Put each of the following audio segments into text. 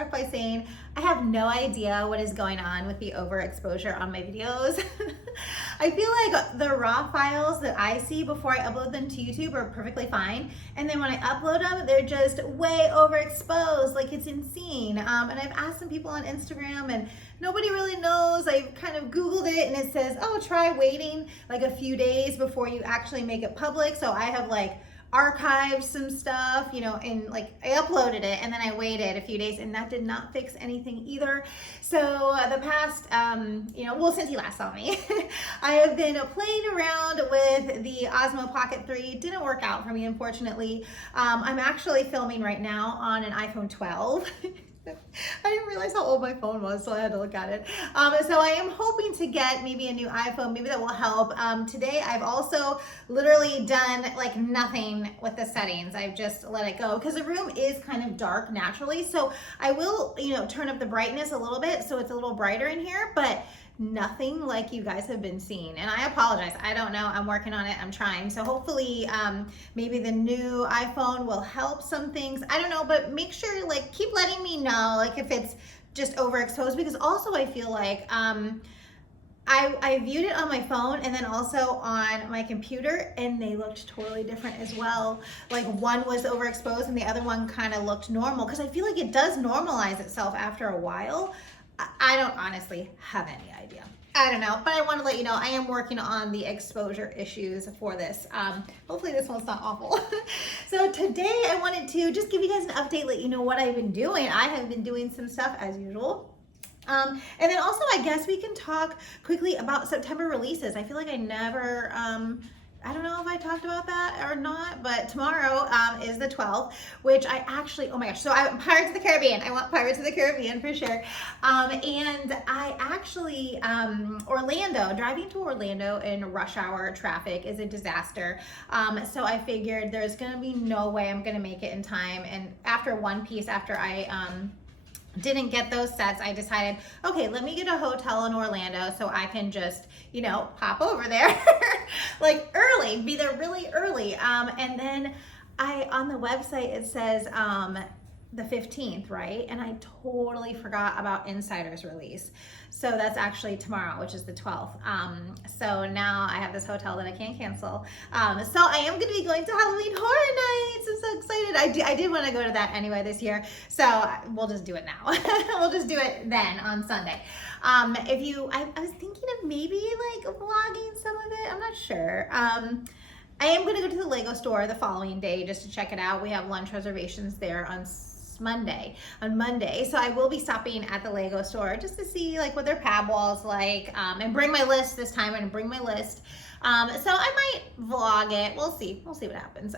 start off by saying I have no idea what is going on with the overexposure on my videos. I feel like the raw files that I see before I upload them to YouTube are perfectly fine. And then when I upload them, they're just way overexposed. Like, it's insane. And I've asked some people on Instagram and nobody really knows. I've kind of Googled it and it says, oh, try waiting like a few days before you actually make it public. So I have like archived some stuff, you know, and like I uploaded it and then I waited a few days and that did not fix anything either. So the past, you know, well, since you last saw me, I have been playing around with the Osmo Pocket 3. It didn't work out for me, unfortunately. I'm actually filming right now on an iPhone 12. I didn't realize how old my phone was, so I had to look at it. So I am hoping to get maybe a new iPhone. Maybe that will help. Today I've also literally done like nothing with the settings. I've just let it go because the room is kind of dark naturally. So I will, you know, turn up the brightness a little bit so it's a little brighter in here, but nothing like you guys have been seeing. And I apologize. I don't know. I'm working on it. I'm trying. So hopefully maybe the new iPhone will help some things. I don't know, but make sure, like, keep letting me know, like, if it's just overexposed, because also I feel like I viewed it on my phone and then also on my computer and they looked totally different as well. Like, one was overexposed and the other one kind of looked normal, because I feel like it does normalize itself after a while. I don't honestly have any idea. I don't know, but I want to let you know I am working on the exposure issues for this. Hopefully this one's not awful. So today I wanted to just give you guys an update, let you know what I've been doing. I have been doing some stuff as usual. And then also I guess we can talk quickly about September releases. I feel like I never, I don't know if I talked about that or not, but tomorrow is the 12th, which I actually, oh my gosh, so Pirates of the Caribbean. I want Pirates of the Caribbean for sure. And I actually, Orlando, driving to Orlando in rush hour traffic is a disaster. So I figured there's gonna be no way I'm gonna make it in time. And after One Piece, after I, didn't get those sets, I decided, okay, let me get a hotel in Orlando so I can just, you know, pop over there like early, be there really early. And then on the website, it says the 15th, right? And I totally forgot about Insider's release. So that's actually tomorrow, which is the 12th. So now I have this hotel that I can't cancel. So I am gonna be going to Halloween Horror Nights. I'm so excited. I did want to go to that anyway this year. So we'll just do it now. We'll just do it then on Sunday. I was thinking of maybe like vlogging some of it. I'm not sure. I am gonna go to the Lego store the following day just to check it out. We have lunch reservations there on Monday. So I will be stopping at the Lego store just to see like what their pad wall's like, and bring my list this time and bring my list. So I might vlog it. We'll see what happens.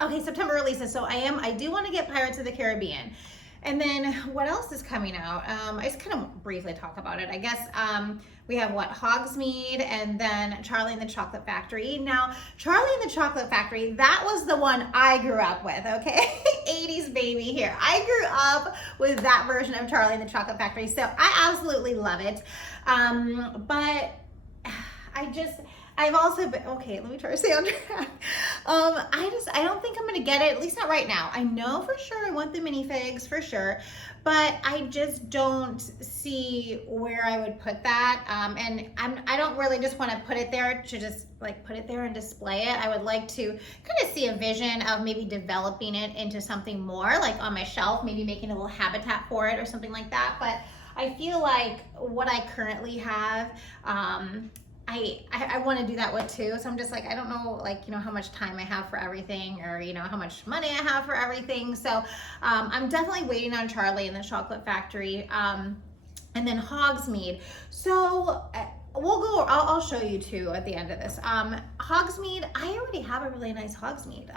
Okay, September releases. So I do want to get Pirates of the Caribbean. And then what else is coming out? I just kind of briefly talk about it. I guess we have Hogsmeade and then Charlie and the Chocolate Factory. Now, Charlie and the Chocolate Factory, that was the one I grew up with, okay? 80s baby here. I grew up with that version of Charlie and the Chocolate Factory, so I absolutely love it. But I've also been, okay, let me try to stay on track. I don't think I'm gonna get it, at least not right now. I know for sure I want the minifigs for sure, but I just don't see where I would put that. And I don't really just want to put it there to just like put it there and display it. I would like to kind of see a vision of maybe developing it into something more like on my shelf, maybe making a little habitat for it or something like that. But I feel like what I currently have, I want to do that with too. So I'm just like, I don't know, like, you know, how much time I have for everything, or, you know, how much money I have for everything. So I'm definitely waiting on Charlie and the Chocolate Factory, and then Hogsmeade. So I'll show you too at the end of this. Hogsmeade, I already have a really nice Hogsmeade.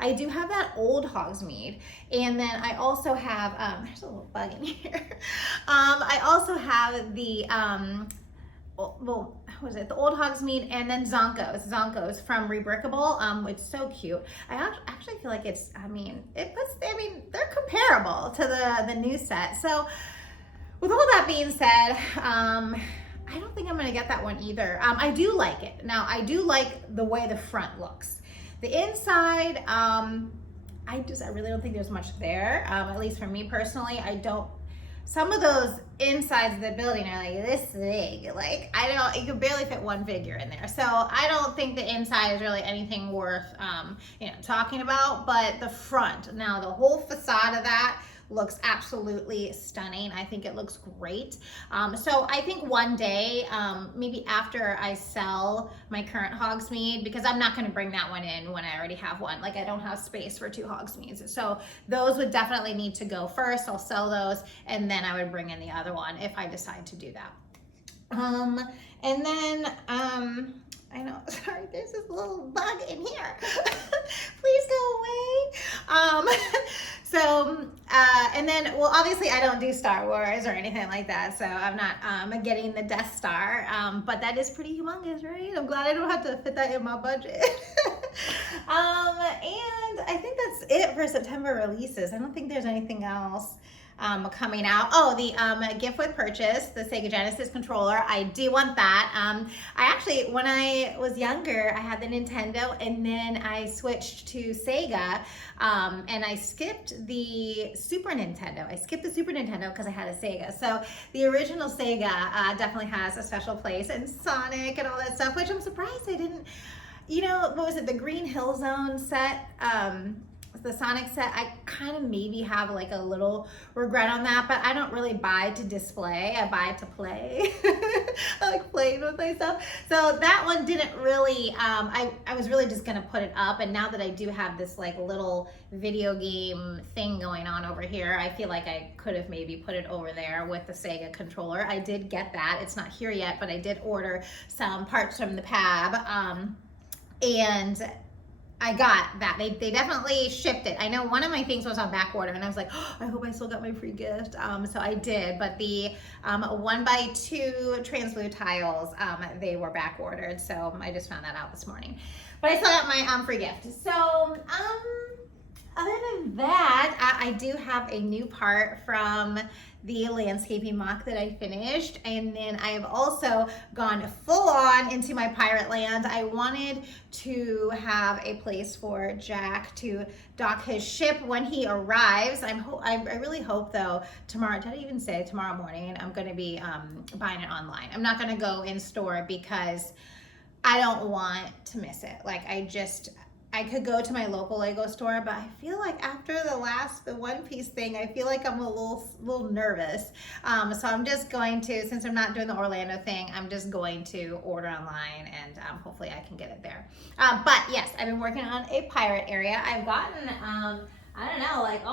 I do have that old Hogsmeade. And then I also have, there's a little bug in here. I also have the, well, what was it? The old Hogsmeade, and then Zonko's from Rebrickable. It's so cute. I actually feel like it's, they're comparable to the new set. So with all that being said, I don't think I'm gonna get that one either. I do like it. Now, I do like the way the front looks. The inside, I really don't think there's much there. At least for me personally, some of those insides of the building are like this big. Like you could barely fit one figure in there. So I don't think the inside is really anything worth, talking about, but the front, now the whole facade of that looks absolutely stunning. I think it looks great. So I think one day, maybe after I sell my current Hogsmeade, because I'm not going to bring that one in when I already have one. Like I don't have space for 2 Hogsmeades. So those would definitely need to go first. I'll sell those and then I would bring in the other one if I decide to do that. And then, I know, sorry, there's this little bug in here. Please go away. And then, well, obviously I don't do Star Wars or anything like that, so I'm not getting the Death Star, but that is pretty humongous, right? I'm glad I don't have to fit that in my budget. And I think that's it for September releases. I don't think there's anything else coming out. Oh, the gift with purchase, the Sega Genesis controller. I do want that. I actually, when I was younger, I had the Nintendo and then I switched to Sega, and I skipped the Super Nintendo. I skipped the Super Nintendo because I had a Sega. So the original Sega definitely has a special place, and Sonic and all that stuff, which I'm surprised I didn't, what was it, the Green Hill Zone set, the Sonic set, I kind of maybe have like a little regret on that, but I don't really buy to display, I buy to play. I like playing with myself. So that one didn't really, I was really just gonna put it up, and now that I do have this like little video game thing going on over here, I feel like I could have maybe put it over there with the Sega controller. I did get that, it's not here yet, but I did order some parts from the Pab, and I got that. They definitely shipped it. I know one of my things was on back order and I was like, oh, I hope I still got my free gift. So I did, but the 1x2 trans blue tiles, they were back ordered. So I just found that out this morning. But I still got my free gift. So other than that, I do have a new part from the landscaping MOC that I finished, and then I have also gone full on into my pirate land. I wanted to have a place for Jack to dock his ship when he arrives. I really hope though tomorrow, did I even say tomorrow morning, I'm going to be buying it online. I'm not going to go in store because I don't want to miss it. Like I could go to my local Lego store, but I feel like after the One Piece thing, I feel like I'm a little nervous. So I'm just going to, since I'm not doing the Orlando thing, I'm just going to order online and hopefully I can get it there. But yes, I've been working on a pirate area. I've gotten, I don't know, like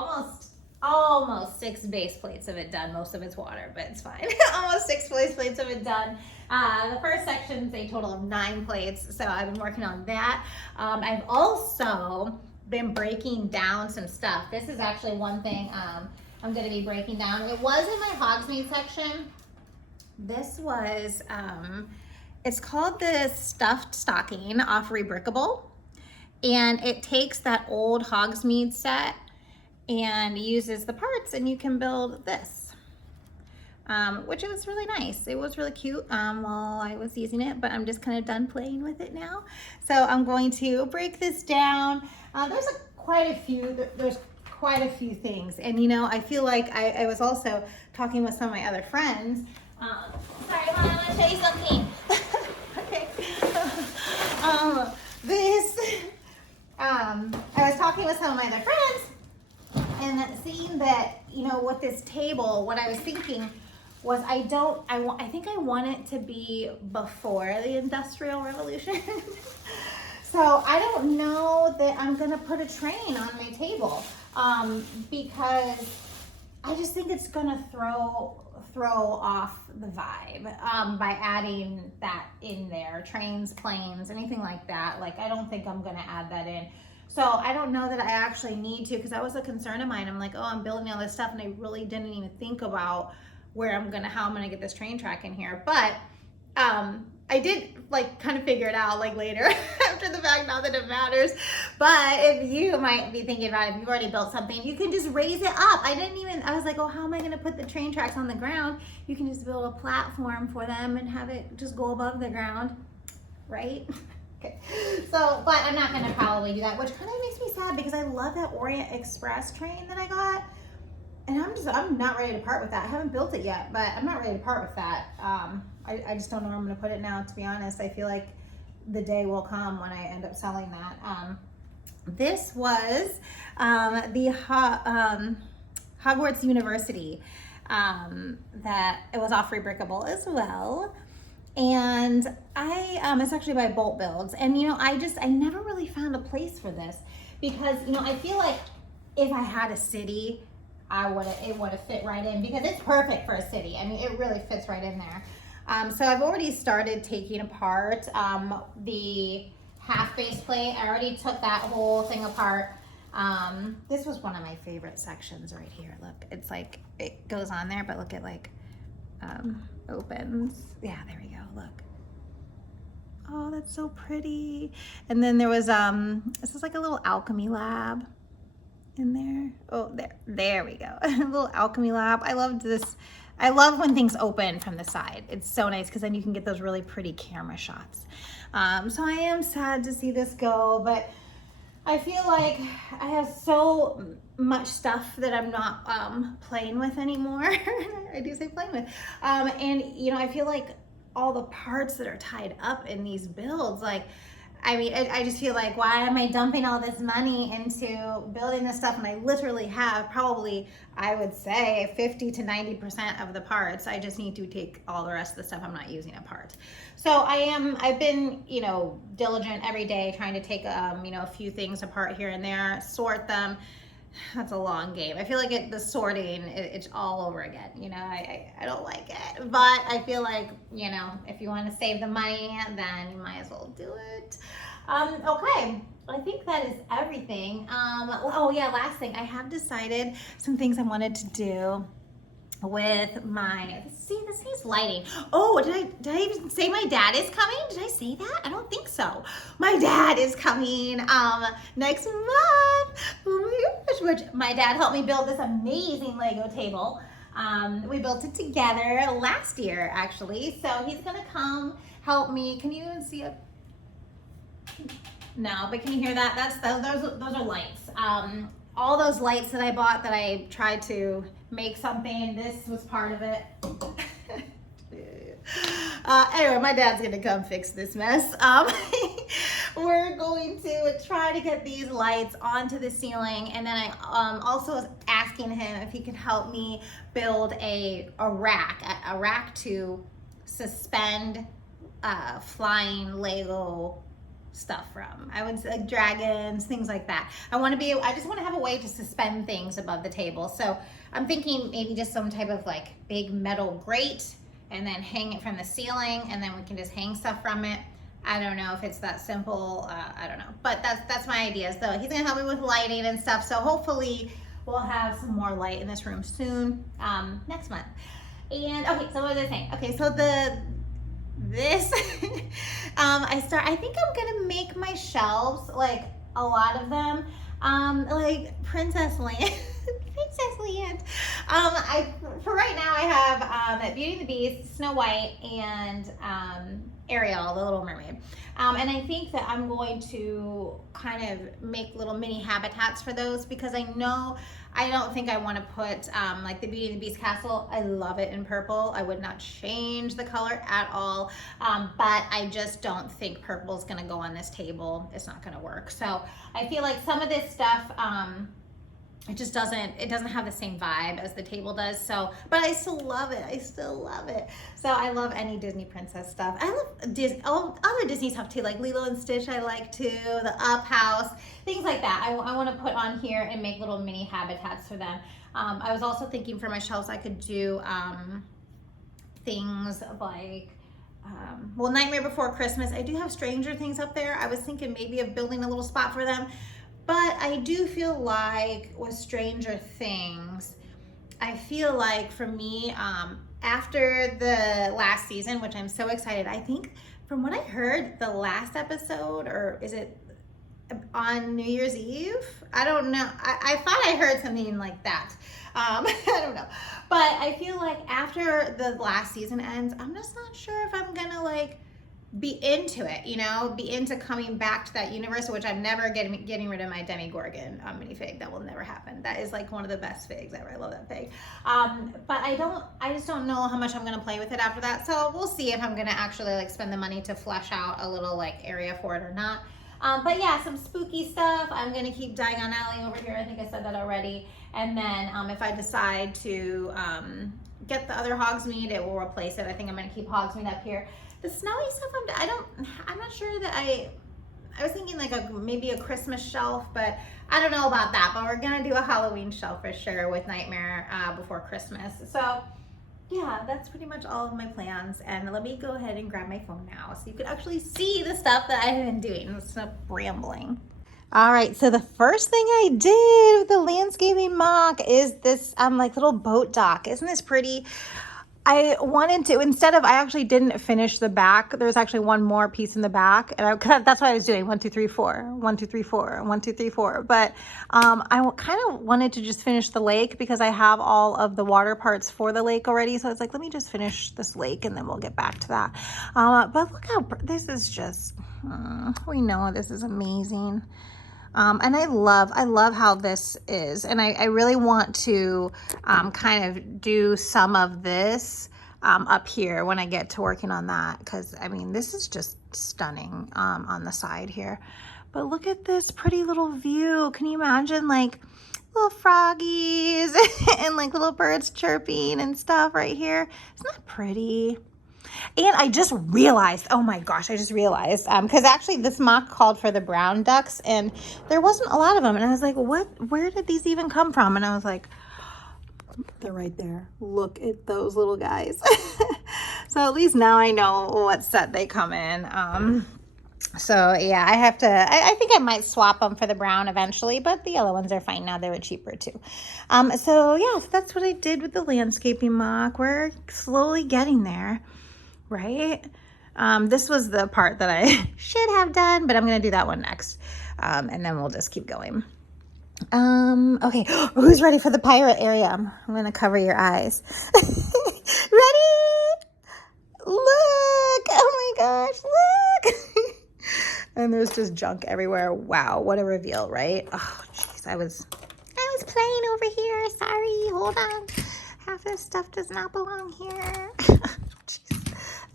almost 6 base plates of it done. Most of it's water, but it's fine. Almost 6 base plates of it done. The first section's a total of 9 plates, so I've been working on that. I've also been breaking down some stuff. This is actually one thing I'm going to be breaking down. It was in my Hogsmeade section. This was, it's called the Stuffed Stocking off Rebrickable, and it takes that old Hogsmeade set and uses the parts, and you can build this. Which was really nice. It was really cute while I was using it, but I'm just kind of done playing with it now. So I'm going to break this down. There's quite a few things. And I feel like I was also talking with some of my other friends. Sorry, I want to show you something. Okay. I was talking with some of my other friends and seeing that, with this table, what I was thinking was I think I want it to be before the Industrial Revolution. So I don't know that I'm gonna put a train on my table because I just think it's gonna throw off the vibe by adding that in there. Trains, planes, anything like that. Like I don't think I'm gonna add that in. So I don't know that I actually need to, because that was a concern of mine. I'm like, oh, I'm building all this stuff and I really didn't even think about how I'm gonna get this train track in here. But I did kind of figure it out later after the fact, not that it matters. But if you might be thinking about it, if you've already built something, you can just raise it up. I was like, oh, how am I gonna put the train tracks on the ground? You can just build a platform for them and have it just go above the ground, right? Okay, so, but I'm not gonna probably do that, which kind of makes me sad because I love that Orient Express train that I got. And I'm not ready to part with that. I haven't built it yet, but I'm not ready to part with that. I just don't know where I'm gonna put it now, to be honest. I feel like the day will come when I end up selling that. This was the Hogwarts University that it was off Rebrickable as well. And it's actually by Bolt Builds. And I never really found a place for this because I feel like if I had a city, it would have fit right in because it's perfect for a city. I mean, it really fits right in there. So I've already started taking apart the half base plate. I already took that whole thing apart. This was one of my favorite sections right here. Look, it's like it goes on there, but look, it like opens. Yeah, there we go. Look. Oh, that's so pretty. And then there was this is like a little alchemy lab in there. Oh, there we go. A little alchemy lab. I loved this. I love when things open from the side. It's so nice because then you can get those really pretty camera shots. So I am sad to see this go, but I feel like I have so much stuff that I'm not playing with anymore. I do say playing with. And I feel like all the parts that are tied up in these builds, like, I mean, I just feel like, why am I dumping all this money into building this stuff? And I literally have probably, I would say, 50 to 90% of the parts. I just need to take all the rest of the stuff I'm not using apart. So I've been, diligent every day trying to take, a few things apart here and there, sort them. That's a long game. I feel like the sorting, it's all over again. I don't like it, but I feel like, if you want to save the money, then you might as well do it. Okay, I think that is everything. Oh yeah, last thing, I have decided some things I wanted to do with my, this needs lighting. Oh, did I even say my dad is coming? Did I say that? I don't think so. My dad is coming next month. Oh my gosh, which my dad helped me build this amazing Lego table. We built it together last year, actually. So he's gonna come help me. Can you even see it? No, but can you hear that? Those are lights. All those lights that I bought that I tried to make something, this was part of it. Anyway, my dad's gonna come fix this mess. We're going to try to get these lights onto the ceiling, and then I also was asking him if he could help me build a rack to suspend flying Lego stuff from. I would say like dragons, things like that. I just want to have a way to suspend things above the table. So I'm thinking maybe just some type of like big metal grate and then hang it from the ceiling, and then we can just hang stuff from it. I don't know if it's that simple. I don't know, but that's my idea. So he's gonna help me with lighting and stuff. So hopefully we'll have some more light in this room soon, next month. And okay, so what was I saying? Okay, so this I think I'm gonna make my shelves, like a lot of them, like Princess Land. Princess Land. For right now I have Beauty and the Beast, Snow White, and Ariel, the Little Mermaid. And I think that I'm going to kind of make little mini habitats for those, because I don't think I want to put like the Beauty and the Beast castle. I love it in purple. I would not change the color at all, but I just don't think purple is going to go on this table. It's not going to work. So I feel like some of this stuff, it doesn't have the same vibe as the table does. So, but I still love it. I still love it. So I love any Disney princess stuff. I love other Disney stuff too, like Lilo and Stitch I like too, the Up House, things like that. I want to put on here and make little mini habitats for them. I was also thinking for my shelves I could do things like, well, Nightmare Before Christmas. I do have Stranger Things up there. I was thinking maybe of building a little spot for them. But I do feel like with Stranger Things, I feel like for me, after the last season, which I'm so excited, I think from what I heard, the last episode, or is it on New Year's Eve? I don't know. I thought I heard something like that. I don't know. But I feel like after the last season ends, I'm just not sure if I'm gonna like be into it, you know, be into coming back to that universe, which I'm never getting rid of my Demigorgon minifig. That will never happen. That is like one of the best figs ever. I love that fig. But I just don't know how much I'm gonna play with it after that. So we'll see if I'm gonna actually like spend the money to flesh out a little like area for it or not. But yeah, some spooky stuff. I'm gonna keep Diagon Alley over here. I think I said that already. And then if I decide to get the other Hogsmeade, it will replace it. I think I'm gonna keep Hogsmeade up here. The snowy stuff, I'm not sure that I was thinking like maybe a Christmas shelf, but I don't know about that. But we're gonna do a Halloween shelf for sure with Nightmare before Christmas. So yeah, that's pretty much all of my plans. And let me go ahead and grab my phone now so you can actually see the stuff that I've been doing instead of rambling. All right, so the first thing I did with the landscaping mock is this like little boat dock. Isn't this pretty? I wanted to, I actually didn't finish the back. There's actually one more piece in the back, and that's what I was doing. 1, 2, 3, 4, 1, 2, 3, 4, 1, 2, 3, 4. But I kind of wanted to just finish the lake because I have all of the water parts for the lake already. So I was like, let me just finish this lake and then we'll get back to that. But look how this is just, we know this is amazing. And I love how this is. And I really want to kind of do some of this up here when I get to working on that. Because, I mean, this is just stunning on the side here. But look at this pretty little view. Can you imagine, like, little froggies and, like, little birds chirping and stuff right here? Isn't that pretty? And I just realized, oh my gosh, because actually this mock called for the brown ducks and there wasn't a lot of them. And I was like, where did these even come from? And I was like, they're right there. Look at those little guys. So at least now I know what set they come in. So yeah, I think I might swap them for the brown eventually, but the yellow ones are fine now. They were cheaper too. So yeah, so that's what I did with the landscaping mock. We're slowly getting there. Right? This was the part that I should have done, but I'm going to do that one next. And then we'll just keep going. Okay. Who's ready for the pirate area? I'm going to cover your eyes. Ready? Look! Oh my gosh, look! And there's just junk everywhere. Wow, what a reveal, right? Oh, jeez, I was playing over here. Sorry, hold on. Half this stuff does not belong here.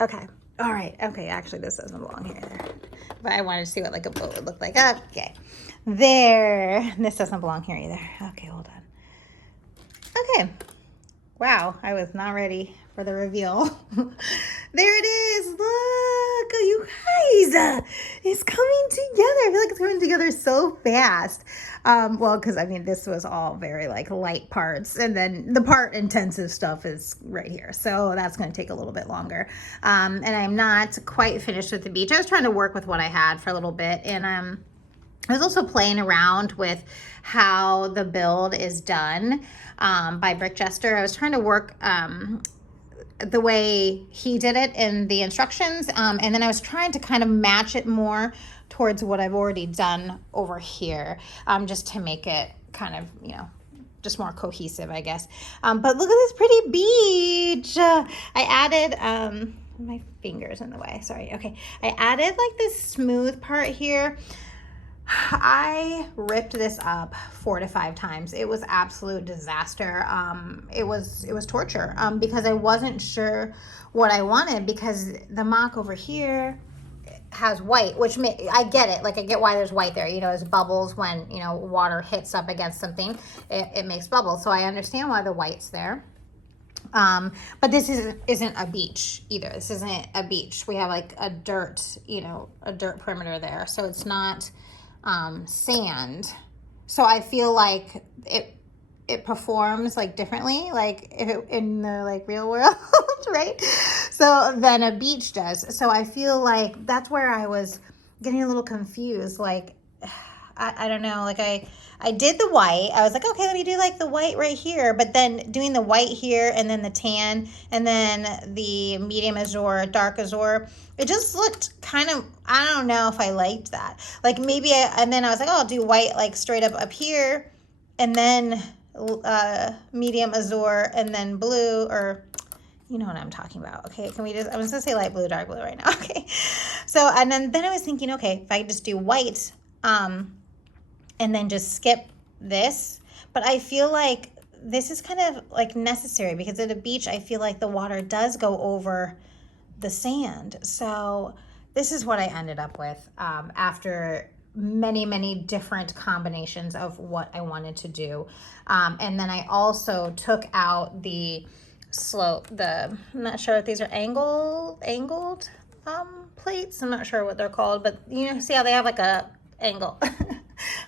Okay. All right. Okay. Actually, this doesn't belong here. But I wanted to see what like a boat would look like. Okay. There. This doesn't belong here either. Okay. Hold on. Okay. Wow. I was not ready for the reveal. There it is. Look, you guys. It's coming together. I feel like it's coming together so fast. Well, because I mean, this was all very like light parts, and then the part intensive stuff is right here. So that's going to take a little bit longer. And I'm not quite finished with the beach. I was trying to work with what I had for a little bit, and I was also playing around with how the build is done by Brick Jester. I was trying to work the way he did it in the instructions, and then I was trying to kind of match it more towards what I've already done over here, just to make it kind of, you know, just more cohesive, I guess. But look at this pretty beach. I added, my finger's in the way, sorry. Okay, I added like this smooth part here. I ripped this up 4 to 5 times. It was absolute disaster. It was torture because I wasn't sure what I wanted, because the mock over here has white, which I get it. Like, I get why there's white there. You know, as bubbles when, you know, water hits up against something, it makes bubbles. So I understand why the white's there. But this isn't a beach either. This isn't a beach. We have like a dirt, you know, a dirt perimeter there. So it's not sand. So I feel like it performs like differently, like if it in the like real world, right? So than a beach does. So I feel like that's where I was getting a little confused. Like, I don't know, like I did the white. I was like, okay, let me do like the white right here. But then doing the white here and then the tan and then the medium azure, dark azure, it just looked kind of, I don't know if I liked that. Like maybe, and then I was like, oh, I'll do white like straight up here and then medium azure and then blue, or You know what I'm talking about. Okay, can we just, I was gonna say light blue, dark blue right now. Okay. So, and then I was thinking, okay, if I just do white, and then just skip this, but I feel like this is kind of like necessary because at a beach, I feel like the water does go over the sand. So this is what I ended up with after many different combinations of what I wanted to do. And then I also took out the slope, I'm not sure if these are angled plates. I'm not sure what they're called, but you know, see how they have like a angle.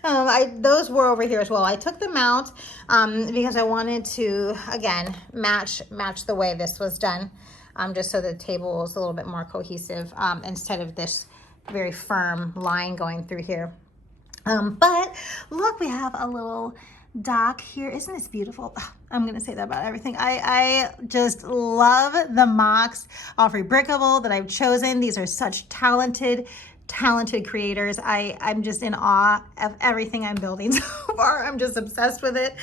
Those were over here as well. I took them out because I wanted to, again, match the way this was done, just so the table was a little bit more cohesive instead of this very firm line going through here. But look, we have a little dock here. Isn't this beautiful? I'm gonna say that about everything. I just love the MOCs off Rebrickable that I've chosen. These are such talented creators. I'm just in awe of everything I'm building so far. I'm just obsessed with it.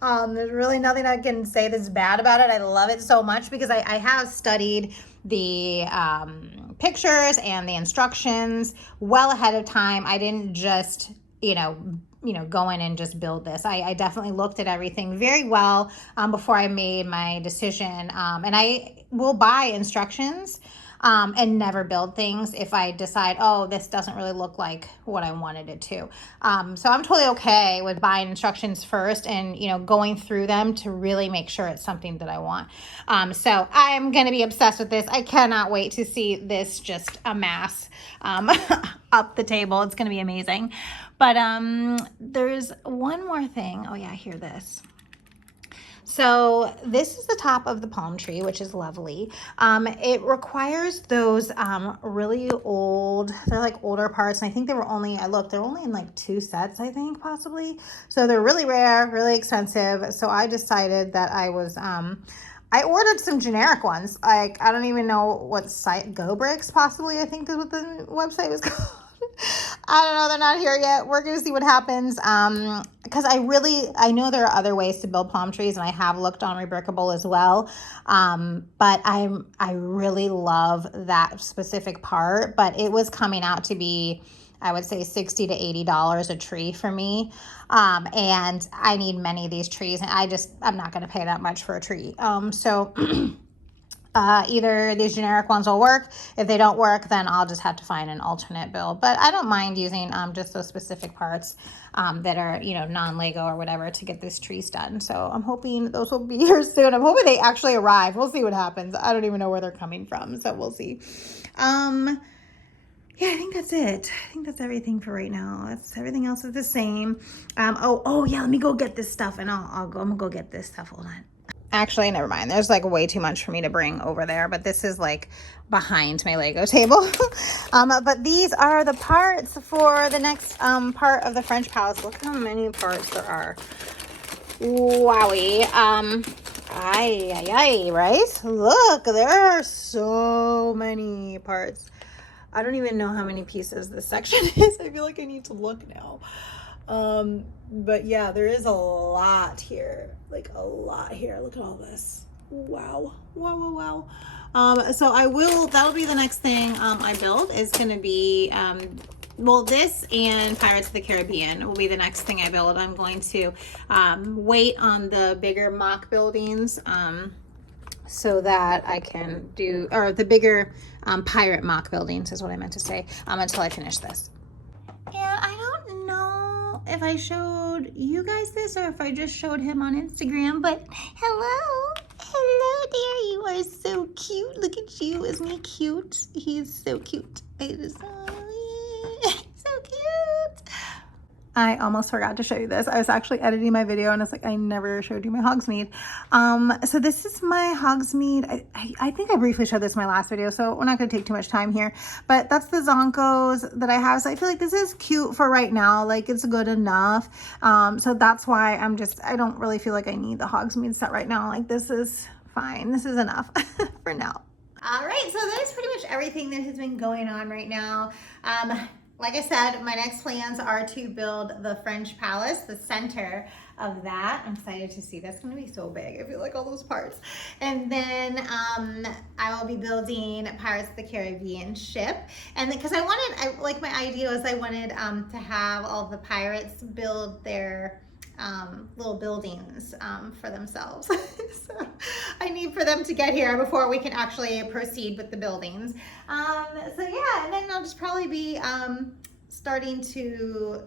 There's really nothing I can say that's bad about it. I love it so much because I have studied the pictures and the instructions well ahead of time. I didn't just, go in and just build this. I definitely looked at everything very well before I made my decision. And I will buy instructions and never build things if I decide, oh, this doesn't really look like what I wanted it to. So I'm totally okay with buying instructions first and, going through them to really make sure it's something that I want. So I'm going to be obsessed with this. I cannot wait to see this just amass up the table. It's going to be amazing. But there's one more thing. Oh yeah, hear this. So this is the top of the palm tree, which is lovely. It requires those really old, they're like older parts. And I think they were only, they're only in like 2 sets, I think, possibly. So they're really rare, really expensive. So I decided that I ordered some generic ones. Like, I don't even know what site, Go Bricks possibly, I think is what the website was called. I don't know. They're not here yet. We're going to see what happens. Because I know there are other ways to build palm trees, and I have looked on Rebrickable as well. But I really love that specific part, but it was coming out to be, I would say, $60 to $80 a tree for me. And I need many of these trees, and I'm not going to pay that much for a tree. So either these generic ones will work. If they don't work, then I'll just have to find an alternate build. But I don't mind using just those specific parts that are, non-Lego or whatever to get this trees done. So I'm hoping those will be here soon. I'm hoping they actually arrive. We'll see what happens. I don't even know where they're coming from, so we'll see. Yeah, I think that's it. I think that's everything for right now. Everything else is the same. Oh yeah, let me go get this stuff, and I'm gonna go get this stuff. Hold on. Actually, never mind. There's like way too much for me to bring over there, but this is like behind my Lego table. But these are the parts for the next part of the French Palace. Look how many parts there are. Wowie. Right? Look, there are so many parts. I don't even know how many pieces this section is. I feel like I need to look now. But yeah, there is a lot here, like a lot here. Look at all this. Wow. So that'll be the next thing I build is going to be, this and Pirates of the Caribbean will be the next thing I build. I'm going to wait on the bigger MOC buildings so that I can do, or the bigger pirate MOC buildings is what I meant to say, until I finish this. And I don't know if I showed you guys this or if I just showed him on Instagram, but hello there, you are so cute. Look at you, isn't he cute? He's so cute. It is so cute. I almost forgot to show you this. I was actually editing my video and it's like, I never showed you my Hogsmeade. So this is my Hogsmeade. I think I briefly showed this in my last video, so we're not gonna take too much time here, but that's the Zonkos that I have. So I feel like this is cute for right now. Like it's good enough. So that's why I don't really feel like I need the Hogsmeade set right now. Like this is fine. This is enough for now. All right, so that is pretty much everything that has been going on right now. like I said, my next plans are to build the French Palace, the center of that. I'm excited to see. That's going to be so big. I feel like all those parts. And then I will be building Pirates of the Caribbean ship. And because like my idea was I wanted to have all the pirates build their little buildings for themselves. So I need for them to get here before we can actually proceed with the buildings. So yeah, and then I'll just probably be starting to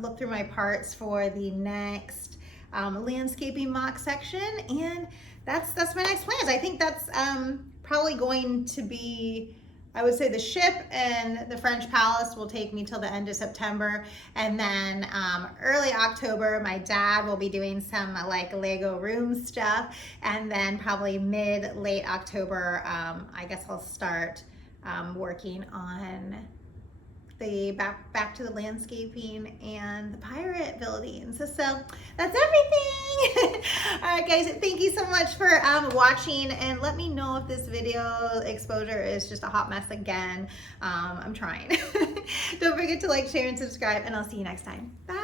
look through my parts for the next landscaping MOC section, and that's my next plans. I think that's probably going to be, I would say the ship and the French Palace will take me till the end of September, and then early October my dad will be doing some like Lego room stuff, and then probably late October I guess I'll start working on the back to the landscaping and the pirate buildings. So that's everything. All right, guys, thank you so much for watching, and let me know if this video exposure is just a hot mess again. I'm trying. Don't forget to like, share, and subscribe, and I'll see you next time. Bye.